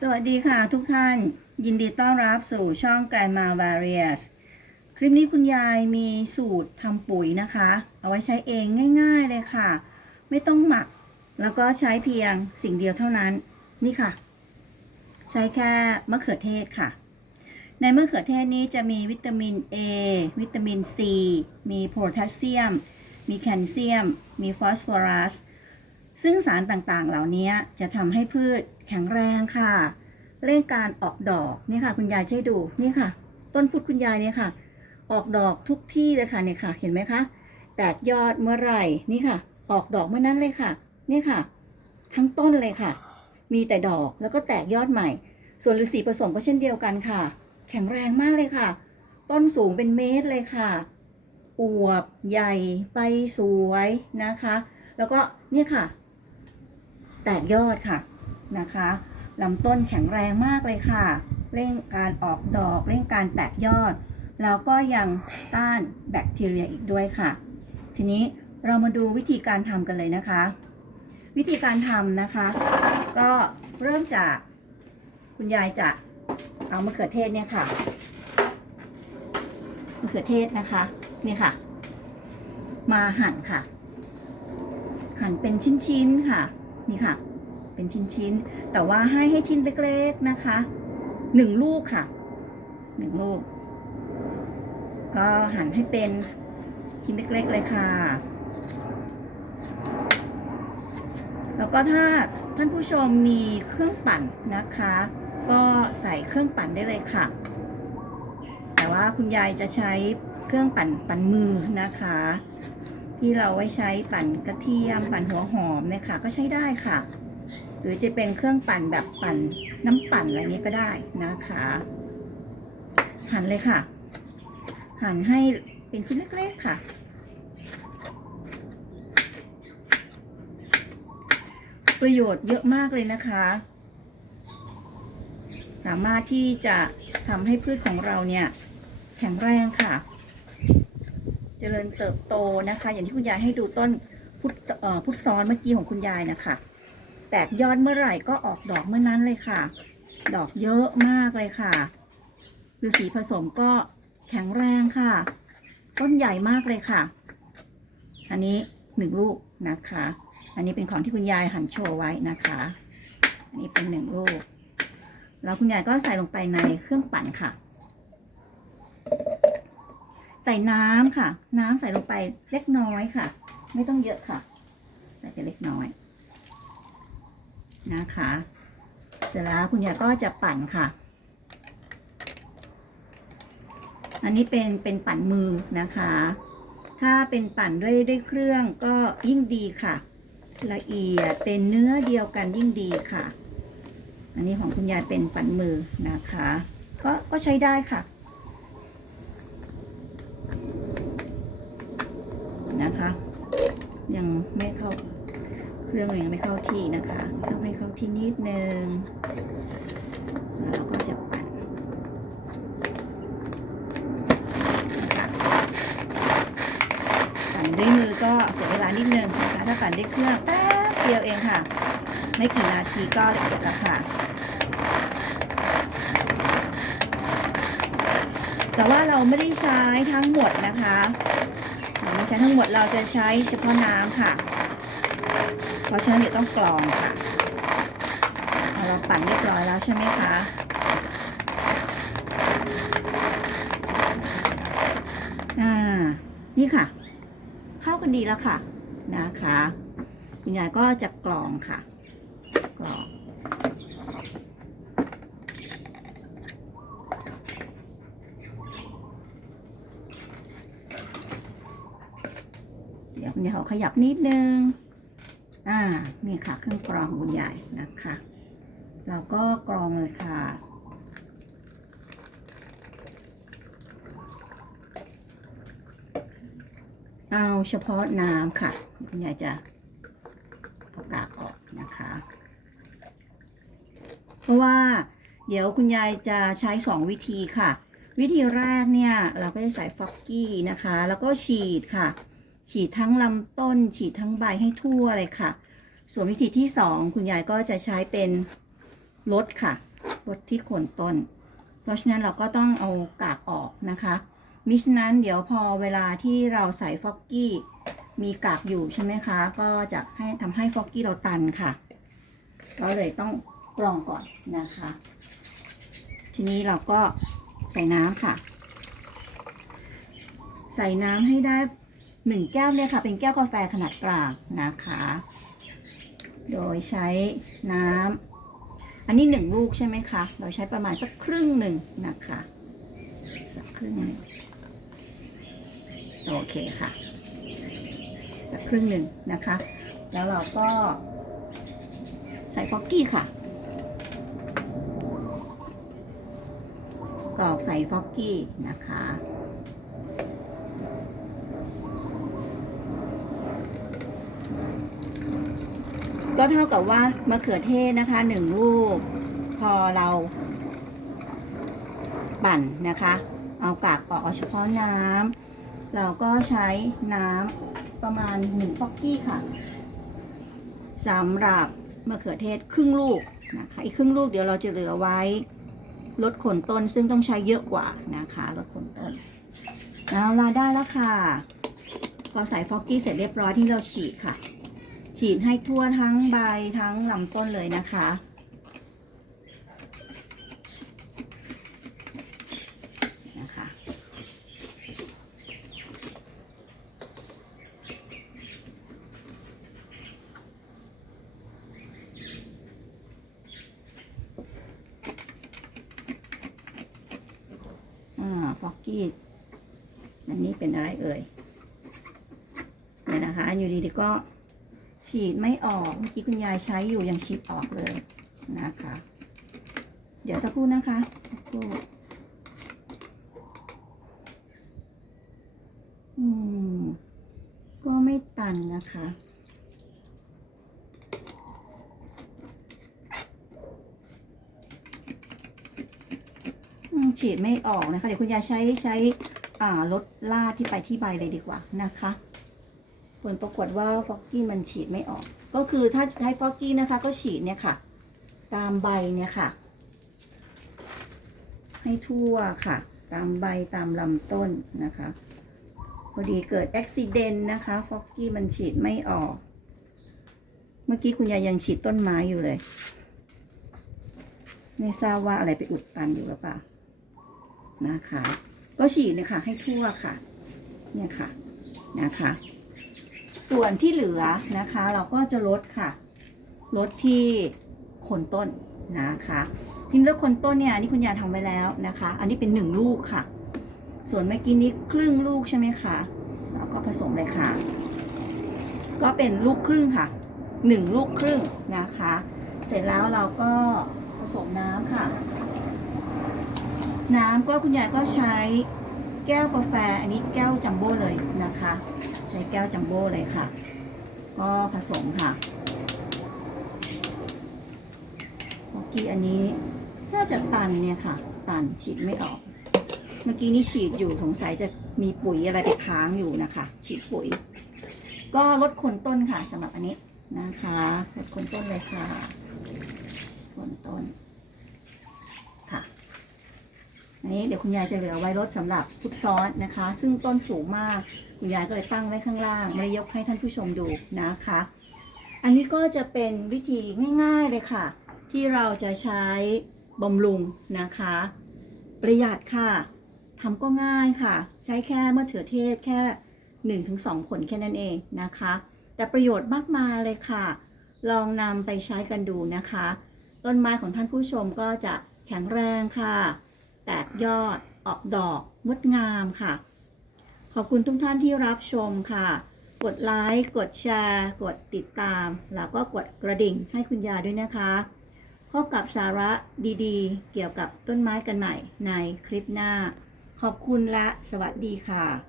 สวัสดีค่ะทุกท่าน ยินดีต้อนรับสู่ช่อง Grandma Various คลิปนี้คุณยายมีสูตรทำปุ๋ยนะคะ เอาไว้ใช้เองง่าย ๆเลยค่ะ ไม่ต้องหมัก แล้วก็ใช้เพียงสิ่งเดียวเท่านั้น นี่ค่ะ ใช้แค่มะเขือเทศค่ะ ในมะเขือเทศนี้จะมีวิตามิน A วิตามิน C มีโพแทสเซียม มีแคลเซียม มีฟอสฟอรัสซึ่งสารต่างๆ เหล่านี้จะทำให้พืช แข็งแรงค่ะ เร่งการออกดอกนี่ค่ะ คุณยายใช้ดูนี่ค่ะ ต้นพุทธคุณยายเนี่ยค่ะ ออกดอกทุกที่เลยค่ะเนี่ยค่ะ เห็นไหมคะ แตกยอดเมื่อไหร่นี่ค่ะ ออกดอกเมื่อนั้นเลยค่ะนี่ค่ะ ทั้งต้นเลยค่ะ มีแต่ดอกแล้วก็แตกยอดใหม่ ส่วนฤาษีผสมก็เช่นเดียวกันค่ะ แข็งแรงมากเลยค่ะ ต้นสูงเป็นเมตรเลยค่ะอวบใหญ่ใบสวยนะคะ แล้วก็เนี่ยค่ะ แตกยอดค่ะ นะคะลำต้นแข็งแรงมากเลยค่ะ เร่งการออกดอก เร่งการแตกยอด แล้วก็ยังต้านแบคทีเรียอีกด้วยค่ะ ทีนี้เรามาดูวิธีการทำกันเลยนะคะ วิธีการทำนะคะ ก็เริ่มจากคุณยายจะเอามะเขือเทศเนี่ยค่ะมะเขือเทศนะคะนี่ค่ะ มาหั่นค่ะ หั่นเป็นชิ้นๆค่ะ นี่ค่ะ เป็นชิ้นๆ แต่ว่าให้ให้ชิ้นเล็กๆนะคะหนึ่งลูกค่ะหนึ่งลูก ก็หั่นให้เป็นชิ้นเล็กๆเลยค่ะ แล้วก็ถ้าท่านผู้ชมมีเครื่องปั่นนะคะ ก็ใส่เครื่องปั่นได้เลยค่ะ แต่ว่าคุณยายจะใช้เครื่องปั่นปั่นมือนะคะ ที่เราไว้ใช้ปั่นกระเทียมปั่นหัวหอมเนี่ยค่ะ ก็ใช้ได้ค่ะ หรือจะเป็นเครื่องปั่นแบบปั่นน้ำปั่นอะไรนี้ก็ได้นะคะ หั่นเลยค่ะ หั่นให้เป็นชิ้นเล็กๆค่ะ ประโยชน์เยอะมากเลยนะคะ สามารถที่จะทำให้พืชของเราเนี่ย แข็งแรงค่ะเจริญเติบโตนะคะ อย่างที่คุณยายให้ดูต้นพุทธเอ่อพุทธซ้อนเมื่อกี้ของคุณยายนะคะ แตกยอดเมื่อไหร่ก็ออกดอกเมื่อนั้นเลยค่ะ ดอกเยอะมากเลยค่ะฤาษีผสมก็แข็งแรงค่ะ ต้นใหญ่มากเลยค่ะ อันนี้หนึ่งลูกนะคะ อันนี้เป็นของที่คุณยายหั่นโชว์ไว้นะคะ อันนี้เป็นหนึ่งลูก แล้วคุณยายก็ใส่ลงไปในเครื่องปั่นค่ะ ใส่น้ำค่ะ น้ำใส่ลงไปเล็กน้อยค่ะ ไม่ต้องเยอะค่ะ ใส่ไปเล็กน้อย นะคะ เสร็จแล้วคุณยายก็จะปั่นค่ะ อันนี้เป็นเป็นปั่นมือนะคะ ถ้าเป็นปั่นด้วยด้วยเครื่องก็ยิ่งดีค่ะ ละเอียดเป็นเนื้อเดียวกันยิ่งดีค่ะ อันนี้ของคุณยายเป็นปั่นมือนะคะ ก็ก็ใช้ได้ค่ะนะคะ ยังไม่เข้า เครื่องยังไม่เข้าที่นะคะ ต้องให้เข้าที่นิดนึงแล้วเราก็จะปั่นปั่นด้วยมือก็เสียเวลานิดนึงนะคะถ้าปั่นด้วยเครื่องแป๊บเดียวเองค่ะ ไม่กี่นาทีก็ละเอียดแล้วค่ะแต่ว่าเราไม่ได้ใช้ทั้งหมดนะคะ เราไม่ใช้ทั้งหมดเราจะใช้เฉพาะน้ำค่ะ เพราะฉะนั้นเดี๋ยวต้องกรองค่ะเราปั่นเรียบร้อยแล้วใช่ไหมคะอ่านี่ค่ะ เข้ากันดีแล้วค่ะนะคะคุณยายก็จะกรองค่ะ กรองเดี๋ยวคุณยายเขาขยับนิดนึง อ่านี่ค่ะ เครื่องกรองของคุณยายนะคะ เราก็กรองเลยค่ะเอาเฉพาะน้ำค่ะ คุณยายจะเอากากออกนะคะ เพราะว่าเดี๋ยวคุณยายจะใช้สองวิธีค่ะ วิธีแรกเนี่ย เราก็จะใส่ฟอกกี้นะคะ แล้วก็ฉีดค่ะ ฉีดทั้งลำต้น ฉีดทั้งใบให้ทั่วเลยค่ะ ส่วนวิธีที่สองคุณยายก็จะใช้เป็นลดค่ะลดที่โคนต้น เพราะฉะนั้นเราก็ต้องเอากากออกนะคะมิฉะนั้นเดี๋ยวพอเวลาที่เราใส่ฟอกกี้มีกากอยู่ใช่ไหมคะ ก็จะให้ทำให้ฟอกกี้เราตันค่ะ ก็เลยต้องกรองก่อนนะคะ ทีนี้เราก็ใส่น้ำค่ะ ใส่น้ำให้ได้ หนึ่งแก้วเนี่ยค่ะเป็นแก้วกาแฟขนาดกลางนะคะ โดยใช้น้ำอันนี้หนึ่งลูกใช่ไหมคะ เราใช้ประมาณสักครึ่งหนึ่งนะคะ สักครึ่งหนึ่งโอเคค่ะ สักครึ่งหนึ่งนะคะ แล้วเราก็ใส่ฟอกกี้ค่ะกรอกใส่ฟอกกี้นะคะ ก็เท่ากับว่ามะเขือเทศนะคะหนึ่งลูก พอเรา ปั่นนะคะ เอากากออกเอาเฉพาะน้ำเราก็ใช้น้ำประมาณหนึ่งฟอกกี้ค่ะสำหรับมะเขือเทศครึ่งลูกนะคะอีกครึ่งลูกเดี๋ยวเราจะเหลือไว้ลดขนต้นซึ่งต้องใช้เยอะกว่านะคะลดขนต้นเอาลาได้แล้วค่ะพอใส่ฟอกกี้เสร็จเรียบร้อยที่เราฉีดค่ะ ฉีดให้ทั่วทั้งใบทั้งลำต้นเลยนะคะ นะคะ อ่า ฟอกกี้ อันนี้เป็นอะไรเอ่ย เนี่ยนะคะ อยู่ดีๆก็ ฉีดไม่ออก เมื่อกี้คุณยายใช้อยู่ยังฉีดออกเลยนะคะ เดี๋ยวสักครู่นะคะสักครู่อืม ก็ไม่ตันนะคะ ฉีดไม่ออกนะคะ เดี๋ยวคุณยายใช้ใช้ อ่าลดลาดที่ไปที่ใบเลยดีกว่านะคะ ผลปรากฏว่าฟอกกี้มันฉีดไม่ออก ก็คือถ้าใช้ฟอกกี้นะคะ ก็ฉีดเนี่ยค่ะ ตามใบเนี่ยค่ะ ให้ทั่วค่ะ ตามใบตามลำต้นนะคะพอดีเกิดอุบิเหตุนะคะฟอกกี้มันฉีดไม่ออก เมื่อกี้คุณยายยังฉีดต้นไม้อยู่เลย ไม่ทราบว่าอะไรไปอุดตันอยู่หรือเปล่านะคะ ก็ฉีดเนี่ยค่ะ ให้ทั่วค่ะ เนี่ยค่ะนะคะ ส่วนที่เหลือนะคะ เราก็จะลดค่ะ ลดที่โคนต้นนะคะทีนี้ลดโคนต้นเนี่ยนี่คุณยายทำไว้แล้วนะคะ อันนี้เป็นหนึ่งลูกค่ะ ส่วนเมื่อกี้นี้ครึ่งลูกใช่ไหมคะเราก็ผสมเลยค่ะ ก็เป็นลูกครึ่งค่ะหนึ่งลูกครึ่งนะคะ เสร็จแล้วเราก็ผสมน้ำค่ะ น้ำก็คุณยายก็ใช้แก้วกาแฟ อันนี้แก้วจัมโบ้เลยนะคะ ใช้แก้วจัมโบ้เลยค่ะ ก็ผสมค่ะเมื่อกี้อันนี้น่าจะตันเนี่ยค่ะ ตันฉีดไม่ออก เมื่อกี้นี่ฉีดอยู่สงสัยจะมีปุ๋ยอะไรไปค้างอยู่นะคะ ฉีดปุ๋ย ก็ลดคนต้นค่ะสำหรับอันนี้นะคะลดคนต้นเลยค่ะคนต้นค่ะอันนี้เดี๋ยวคุณยายจะเหลือไว้รถสำหรับพุทซอสนะคะ ซึ่งต้นสูงมาก คุณยายก็เลยตั้งไว้ข้างล่างไม่ยกให้ท่านผู้ชมดูนะคะ อันนี้ก็จะเป็นวิธีง่ายๆเลยค่ะ ที่เราจะใช้บำรุงนะคะ ประหยัดค่ะทำก็ง่ายค่ะ ใช้แค่มะเขือเทศแค่ 1-2 ผลแค่นั้นเองนะคะ แต่ประโยชน์มากมายเลยค่ะ ลองนำไปใช้กันดูนะคะ ต้นไม้ของท่านผู้ชมก็จะแข็งแรงค่ะ แตกยอดออกดอกงดงามค่ะ ขอบคุณทุกท่านที่รับชมค่ะ กดไลค์ กดแชร์ กดติดตาม แล้วก็กดกระดิ่งให้คุณยาด้วยนะคะ พบกับสาระดีๆ เกี่ยวกับต้นไม้กันใหม่ในคลิปหน้า ขอบคุณและสวัสดีค่ะ